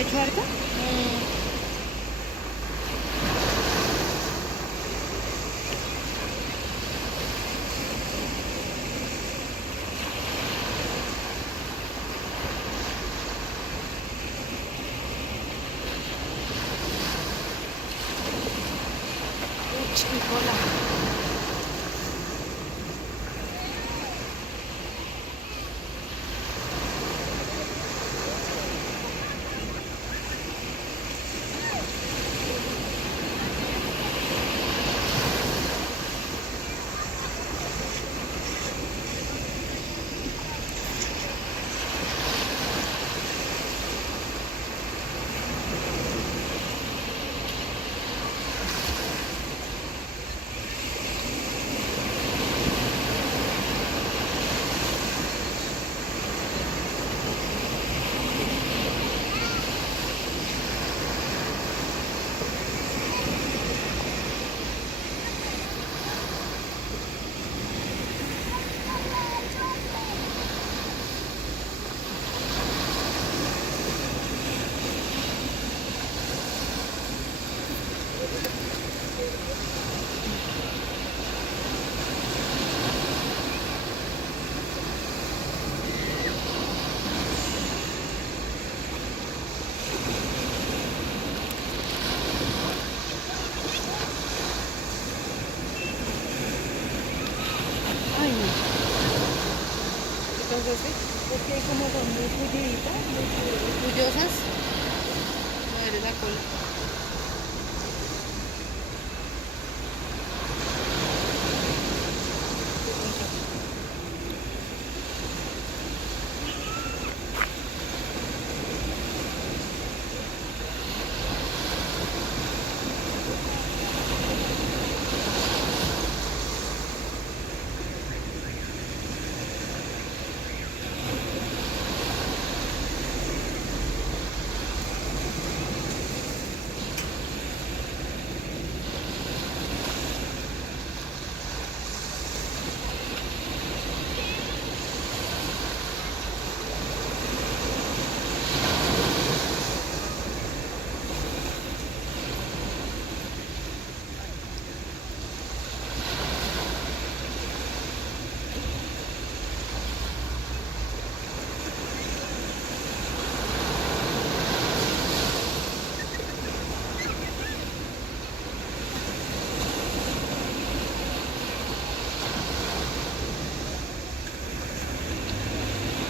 ¿Ha hecho harta? Uy, mi cola. Ay, no. Entonces, sí, porque como son muy pulliditas, muy pullosas, muere la cola.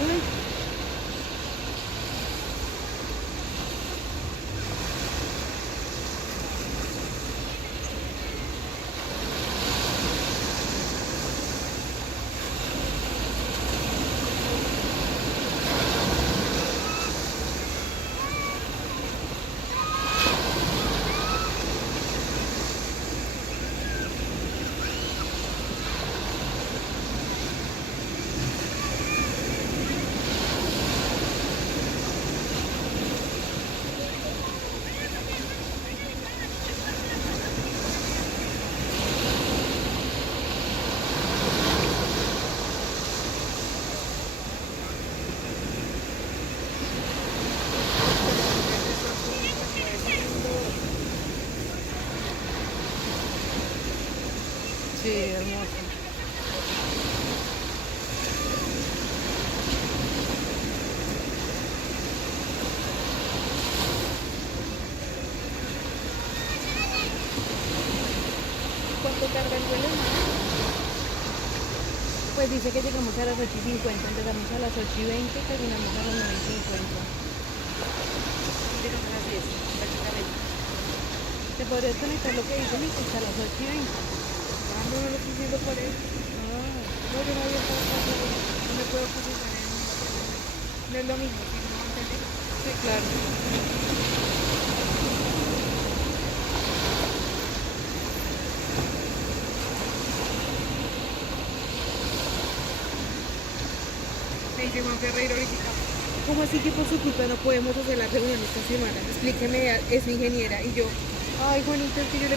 Uy, sí, hermoso. ¿Cuánto tarda el vuelo? Pues dice que llegamos a las 8:50, empezamos a las 8:20, terminamos a las 9:50. Llegamos a las 10, prácticamente. ¿Te podrías conectar lo que dice mi que está a las 8:20? Ah, no, no lo estoy diciendo por eso. Ah, No, yo no había estado pasando, no me puedo cotizar en no es lo mismo, si no entendés. sí, claro. Me dice Juan Ferreiro ahorita. ¿Cómo así que por su culpa no podemos hacer la reunión esta semana? Explíqueme, es mi ingeniera y yo. Ay, Juanita, es que yo le